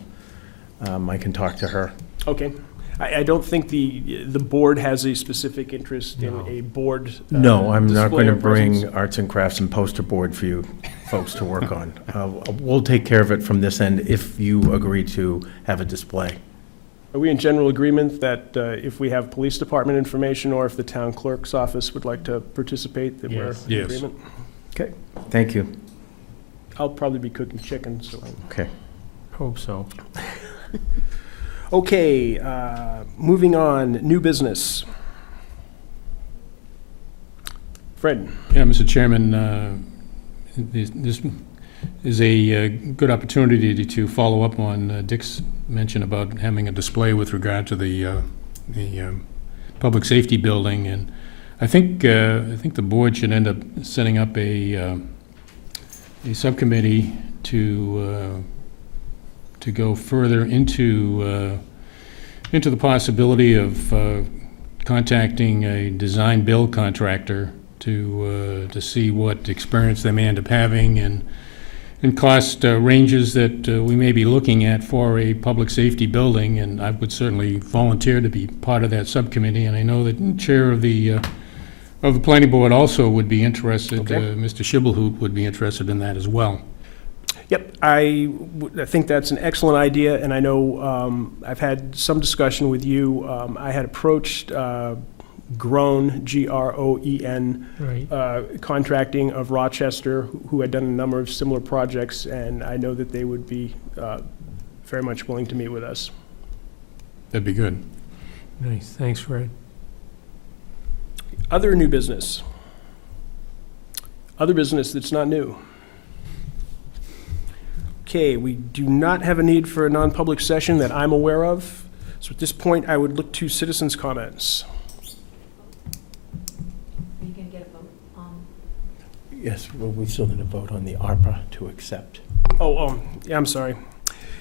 I can talk to her. Okay. I don't think the board has a specific interest in No. a board. No, I'm not display going to or presence. bring arts and crafts and poster board for you folks to work on. We'll take care of it from this end if you agree to have a display. Are we in general agreement that if we have police department information or if the town clerk's office would like to participate, that we're Yes. in Yes. agreement? Okay. Thank you. I'll probably be cooking chicken, so. Okay. Hope so. Okay, moving on, new business. Fred? Yeah, Mr. Chairman, this is a good opportunity to follow up on Dick's mention about having a display with regard to the public safety building, and I think the board should end up setting up a subcommittee to go further into the possibility of contacting a design build contractor to see what experience they may end up having and cost ranges that we may be looking at for a public safety building. And I would certainly volunteer to be part of that subcommittee. And I know that the chair of the planning board also would be interested. Okay. Mr. Shibbolhoop would be interested in that as well. Yep, I think that's an excellent idea, and I know I've had some discussion with you. I had approached Groen, Groen, Right. contracting of Rochester, who had done a number of similar projects, and I know that they would be very much willing to meet with us. That'd be good. Nice. Thanks, Fred. Other new business. Other business that's not new. Okay, we do not have a need for a non-public session that I'm aware of. So at this point, I would look to citizens' comments. You can get a vote on. Yes, well, we still need to vote on the ARPA to accept. Yeah, I'm sorry.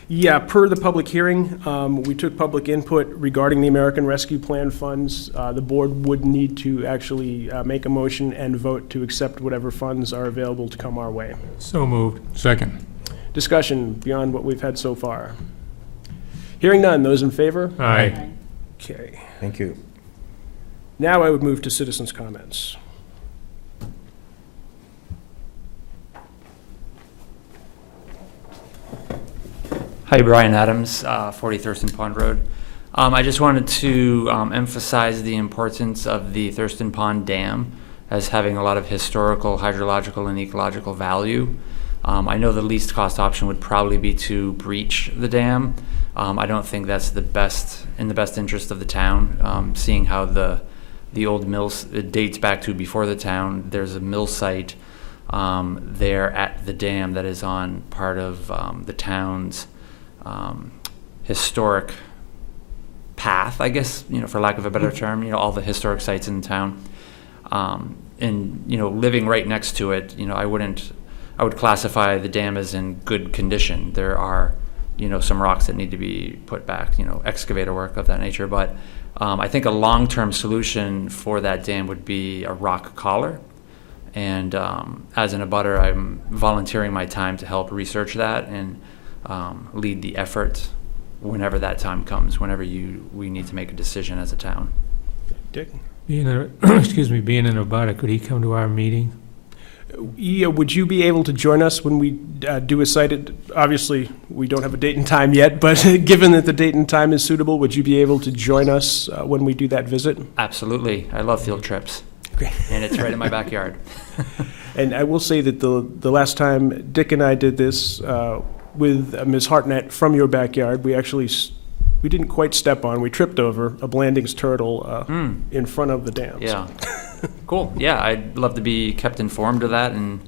Yeah, per the public hearing, we took public input regarding the American Rescue Plan funds. The board would need to actually make a motion and vote to accept whatever funds are available to come our way. So moved. Second. Discussion beyond what we've had so far. Hearing none, those in favor? Aye. Okay. Thank you. Now I would move to citizens' comments. Hi, Brian Adams, 40 Thurston Pond Road. I just wanted to emphasize the importance of the Thurston Pond Dam as having a lot of historical, hydrological, and ecological value. I know the least cost option would probably be to breach the dam. I don't think that's in the best interest of the town, seeing how the old mills, it dates back to before the town. There's a mill site there at the dam that is on part of the town's historic path, I guess, for lack of a better term, all the historic sites in the town. and, living right next to it, I would classify the dam as in good condition. There are, some rocks that need to be put back, excavator work of that nature. But I think a long-term solution for that dam would be a rock collar. And as an abutter, I'm volunteering my time to help research that and lead the effort whenever that time comes, whenever we need to make a decision as a town. Dick? Being an abutter, could he come to our meeting? Yeah, would you be able to join us when we do a site? Obviously, we don't have a date and time yet, but given that the date and time is suitable, would you be able to join us when we do that visit? Absolutely. I love field trips. Okay. And it's right in my backyard. And I will say that the last time Dick and I did this with Ms. Hartnett from your backyard, we didn't quite step on, we tripped over a Blandings turtle in front of the dam. Yeah. Cool. Yeah, I'd love to be kept informed of that and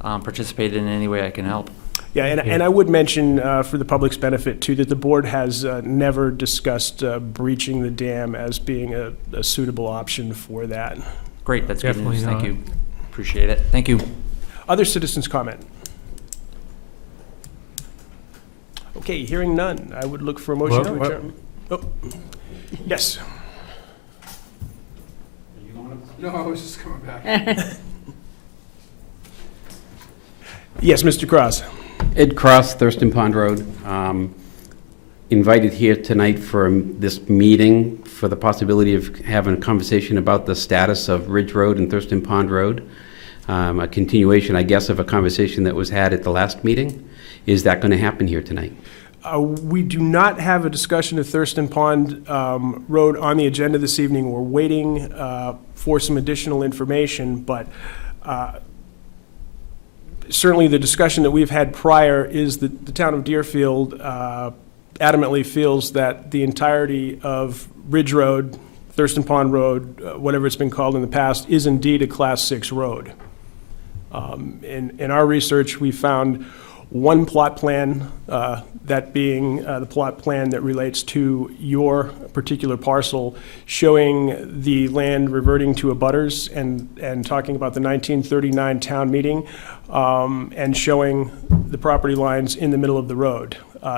participate in any way I can help. Yeah, and I would mention, for the public's benefit too, that the board has never discussed breaching the dam as being a suitable option for that. Great, that's good Definitely news. Thank not. you. Appreciate it. Thank you. Other citizens' comment? Okay, hearing none, I would look for a motion to What? adjourn. Oh, yes. No, I was just coming back. Yes, Mr. Cross. Ed Cross, Thurston Pond Road. Invited here tonight for this meeting for the possibility of having a conversation about the status of Ridge Road and Thurston Pond Road. A continuation, I guess, of a conversation that was had at the last meeting. Is that going to happen here tonight? We do not have a discussion of Thurston Pond Road on the agenda this evening. We're waiting for some additional information, but certainly the discussion that we've had prior is that the town of Deerfield adamantly feels that the entirety of Ridge Road, Thurston Pond Road, whatever it's been called in the past, is indeed a Class 6 road. In our research, we found one plot plan, that being the plot plan that relates to your particular parcel, showing the land reverting to abutters and talking about the 1939 town meeting, and showing the property lines in the middle of the road.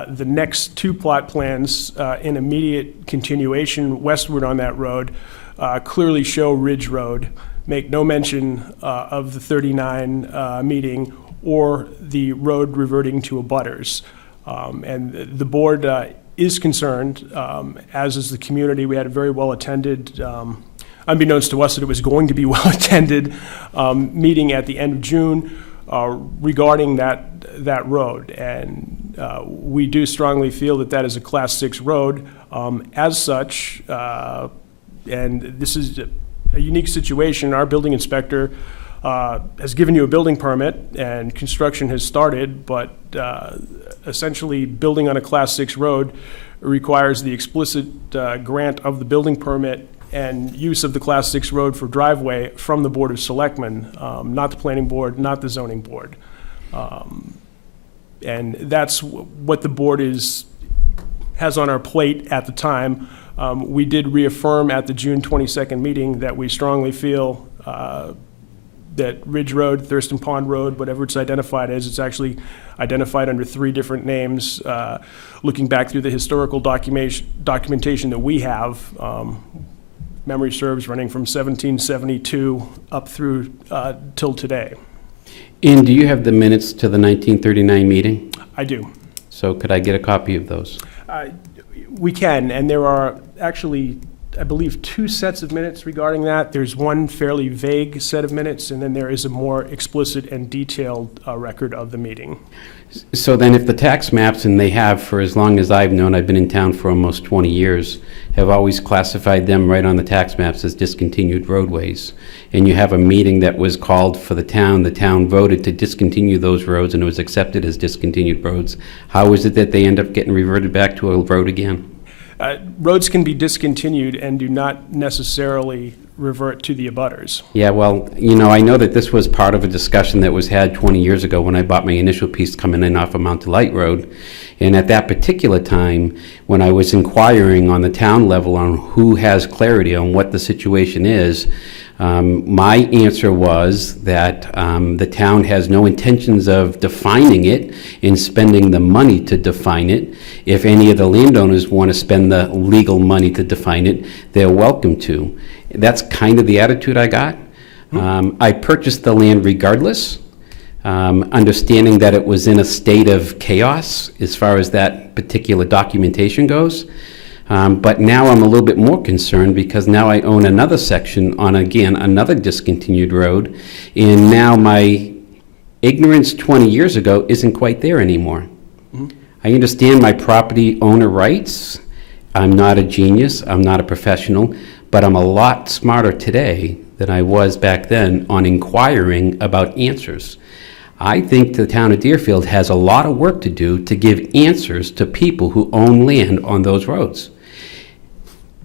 The next two plot plans in immediate continuation westward on that road clearly show Ridge Road, make no mention of the 39 meeting or the road reverting to abutters. And the board is concerned, as is the community. We had a very well-attended, unbeknownst to us that it was going to be well-attended, meeting at the end of June regarding that road. And we do strongly feel that that is a Class 6 road. As such, and this is a unique situation, our building inspector has given you a building permit and construction has started, but essentially building on a Class 6 road requires the explicit grant of the building permit and use of the Class 6 road for driveway from the Board of Selectmen, not the Planning Board, not the Zoning Board. And that's what the board has on our plate at the time. We did reaffirm at the June 22nd meeting that we strongly feel that Ridge Road, Thurston Pond Road, whatever it's identified as, it's actually identified under 3 different names. Looking back through the historical documentation that we have, memory serves, running from 1772 up through till today. And do you have the minutes to the 1939 meeting? I do. So could I get a copy of those? We can, and there are actually, I believe, 2 sets of minutes regarding that. There's one fairly vague set of minutes, and then there is a more explicit and detailed record of the meeting. So then if the tax maps, and they have for as long as I've known, I've been in town for almost 20 years, have always classified them right on the tax maps as discontinued roadways, and you have a meeting that was called for the town voted to discontinue those roads, and it was accepted as discontinued roads, how is it that they end up getting reverted back to a road again? Roads can be discontinued and do not necessarily revert to the abutters. Yeah, well, I know that this was part of a discussion that was had 20 years ago when I bought my initial piece coming in off of Mount Delight Road. And at that particular time, when I was inquiring on the town level on who has clarity on what the situation is, My answer was that the town has no intentions of defining it and spending the money to define it. If any of the landowners want to spend the legal money to define it, they're welcome to. That's kind of the attitude I got. I purchased the land regardless, understanding that it was in a state of chaos as far as that particular documentation goes. But now I'm a little bit more concerned because now I own another section on, again, another discontinued road, and now my ignorance 20 years ago isn't quite there anymore. I understand my property owner rights. I'm not a genius, I'm not a professional, but I'm a lot smarter today than I was back then on inquiring about answers. I think the town of Deerfield has a lot of work to do to give answers to people who own land on those roads.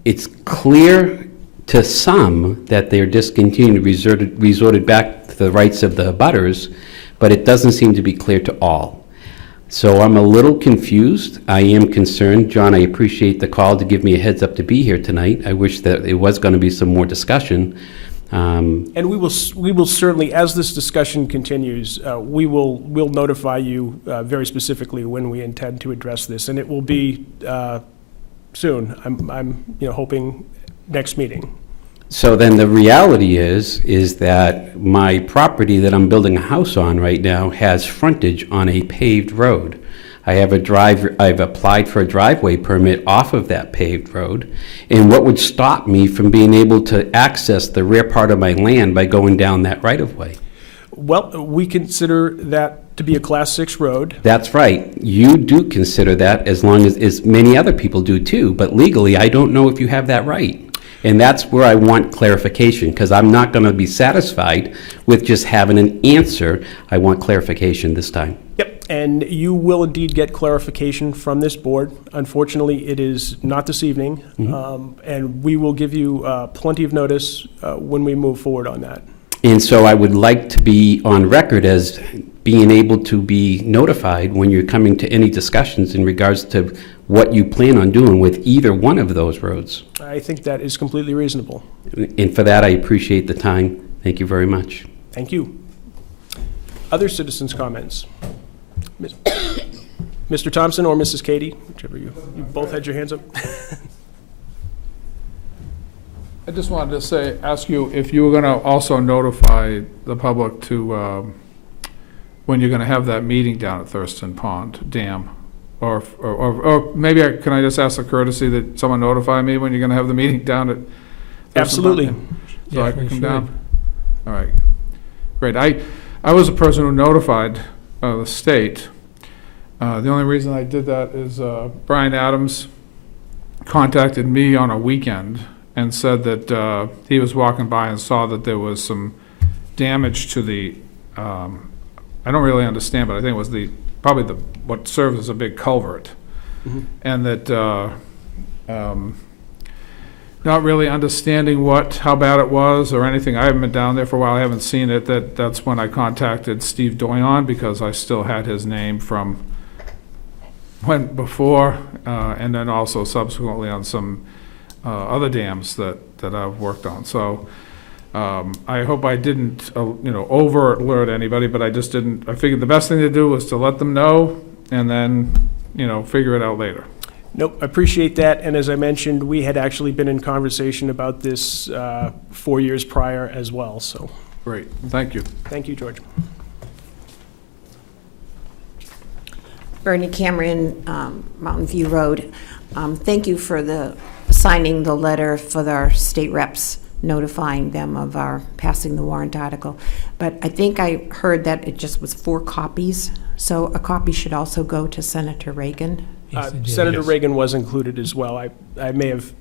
It's clear to some that they're discontinued, resorted back to the rights of the abutters, but it doesn't seem to be clear to all. So I'm a little confused. I am concerned. John, I appreciate the call to give me a heads up to be here tonight. I wish that it was going to be some more discussion. And we will certainly, as this discussion continues, we'll notify you very specifically when we intend to address this, and it will be soon. I'm hoping next meeting. So then the reality is that my property that I'm building a house on right now has frontage on a paved road. I've applied for a driveway permit off of that paved road, and what would stop me from being able to access the rear part of my land by going down that right-of-way? Well, we consider that to be a Class 6 road. That's right. You do consider that, as long as many other people do too, but legally, I don't know if you have that right. And that's where I want clarification, because I'm not going to be satisfied with just having an answer. I want clarification this time. Yep, and you will indeed get clarification from this board. Unfortunately, it is not this evening, and we will give you plenty of notice when we move forward on that. And so I would like to be on record as being able to be notified when you're coming to any discussions in regards to what you plan on doing with either one of those roads. I think that is completely reasonable. And for that, I appreciate the time. Thank you very much. Thank you. Other citizens' comments? Mr. Thompson or Mrs. Katie, whichever you both had your hands up. I just wanted to ask you if you were going to also notify the public to, when you're going to have that meeting down at Thurston Pond Dam? Or maybe can I just ask a courtesy that someone notify me when you're going to have the meeting down at Thurston Absolutely. Pond? So Yeah, I can we come should. down? All right. Great. I was the person who notified the state. The only reason I did that is Brian Adams contacted me on a weekend and said that he was walking by and saw that there was some damage to the, I don't really understand, but I think it was probably what serves as a big culvert. And that not really understanding how bad it was or anything. I haven't been down there for a while. I haven't seen it. That's when I contacted Steve Doyon, because I still had his name from when before, and then also subsequently on some other dams that I've worked on. So I hope I didn't, over alert anybody, but I just didn't. I figured the best thing to do was to let them know and then, figure it out later. Nope, I appreciate that, and as I mentioned, we had actually been in conversation about this 4 years prior as well, so. Great, thank you. Thank you, George. Bernie Cameron, Mountain View Road. Thank you for signing the letter for our state reps, notifying them of our passing the warrant article. But I think I heard that it just was 4 copies, so a copy should also go to Senator Reagan. Yes, it did. Senator Yes. Reagan was included as well. I may have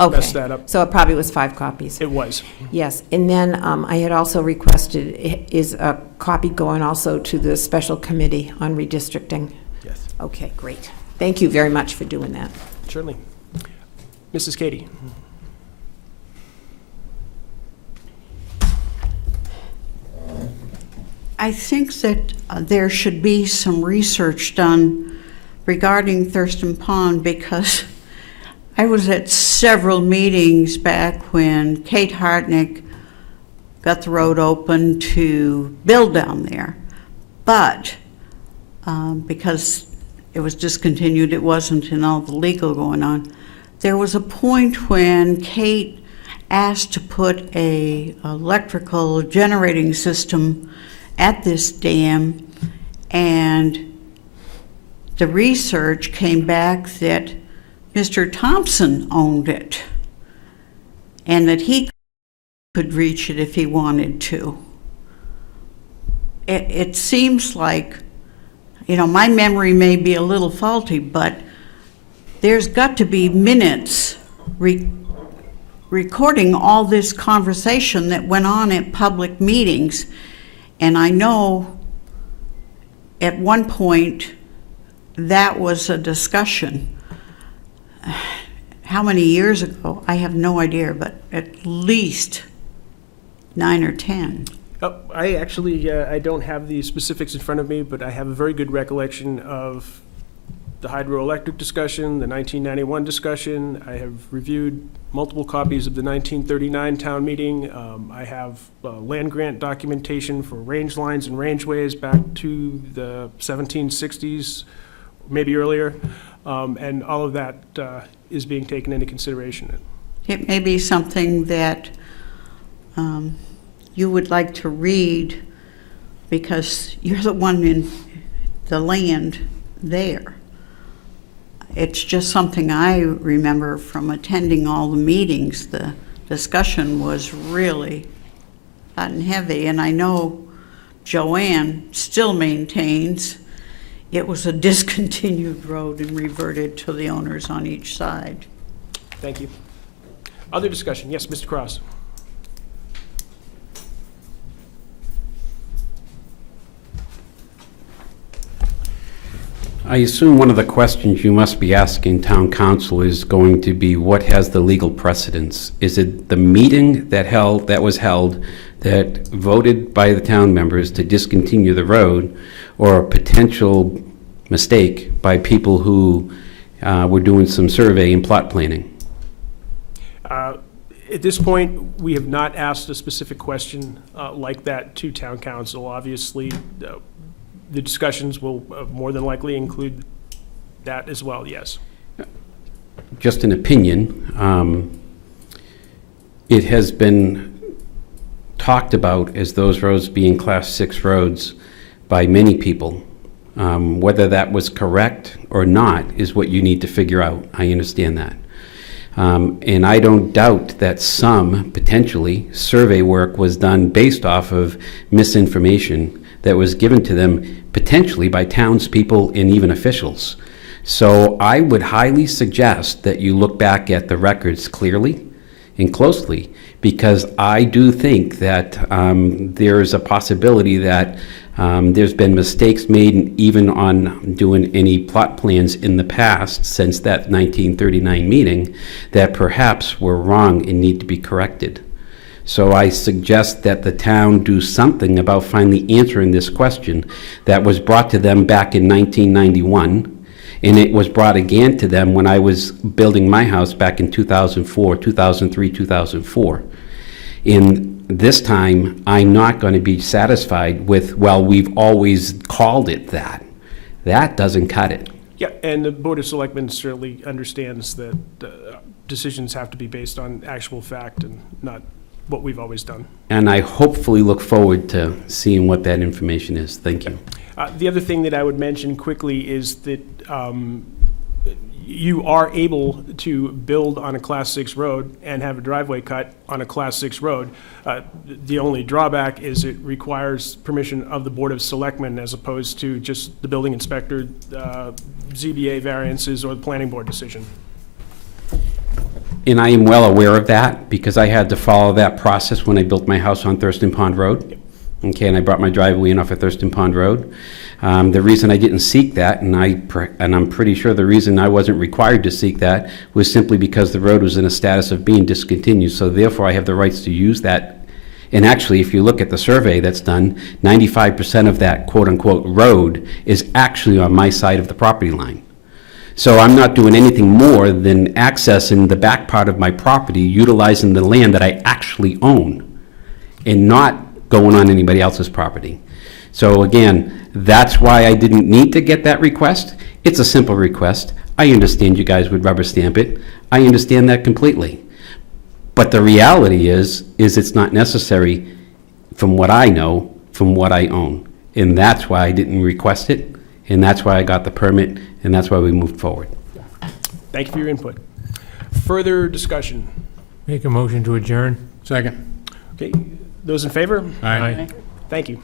Okay, messed that up. so it probably was 5 copies. It was. Yes, and then I had also requested, is a copy going also to the special committee on redistricting? Yes. Okay, great. Thank you very much for doing that. Certainly. Mrs. Katie? I think that there should be some research done regarding Thurston Pond, because I was at several meetings back when Kate Hartnick got the road open to build down there. But because it was discontinued, it wasn't in all the legal going on. There was a point when Kate asked to put a electrical generating system at this dam, and the research came back that Mr. Thompson owned it and that he could reach it if he wanted to. It seems like, my memory may be a little faulty, but there's got to be minutes recording all this conversation that went on at public meetings. And I know at one point that was a discussion. How many years ago? I have no idea, but at least 9 or 10. I actually, I don't have the specifics in front of me, but I have a very good recollection of the hydroelectric discussion, the 1991 discussion. I have reviewed multiple copies of the 1939 town meeting. I have land grant documentation for range lines and rangeways back to the 1760s, maybe earlier, and all of that is being taken into consideration. It may be something that you would like to read because you're the one in the land there. It's just something I remember from attending all the meetings. The discussion was really hot and heavy, and I know Joanne still maintains it was a discontinued road and reverted to the owners on each side. Thank you. Other discussion? Yes, Mr. Cross. I assume one of the questions you must be asking town council is going to be what has the legal precedence? Is it the meeting that was held that voted by the town members to discontinue the road, or a potential mistake by people who were doing some survey and plot planning? At this point, we have not asked a specific question like that to town council. Obviously, the discussions will more than likely include that as well, yes. Just an opinion, it has been talked about as those roads being Class 6 roads by many people. Whether that was correct or not is what you need to figure out. I understand that. And I don't doubt that some, potentially, survey work was done based off of misinformation that was given to them potentially by townspeople and even officials. So I would highly suggest that you look back at the records clearly and closely, because I do think that there's a possibility that there's been mistakes made even on doing any plot plans in the past since that 1939 meeting that perhaps were wrong and need to be corrected. So I suggest that the town do something about finally answering this question that was brought to them back in 1991, and it was brought again to them when I was building my house back in 2004, 2003, 2004. In this time, I'm not going to be satisfied with, well, we've always called it that. That doesn't cut it. Yeah, and the Board of Selectmen certainly understands that decisions have to be based on actual fact and not what we've always done. And I hopefully look forward to seeing what that information is. Thank you. The other thing that I would mention quickly is that you are able to build on a Class 6 road and have a driveway cut on a Class 6 road. The only drawback is it requires permission of the Board of Selectmen as opposed to just the building inspector, ZBA variances, or the planning board decision. And I am well aware of that because I had to follow that process when I built my house on Thurston Pond Road. Yep. Okay, and I brought my driveway in off of Thurston Pond Road. The reason I didn't seek that, and I'm pretty sure the reason I wasn't required to seek that, was simply because the road was in a status of being discontinued. So therefore, I have the rights to use that. And actually, if you look at the survey that's done, 95% of that quote-unquote road is actually on my side of the property line. So I'm not doing anything more than accessing the back part of my property, utilizing the land that I actually own, and not going on anybody else's property. So again, that's why I didn't need to get that request. It's a simple request. I understand you guys would rubber stamp it. I understand that completely. But the reality is it's not necessary from what I know, from what I own. And that's why I didn't request it, and that's why I got the permit, and that's why we moved forward. Thank you for your input. Further discussion? Make a motion to adjourn. Second. Okay, those in favor? Aye. Thank you.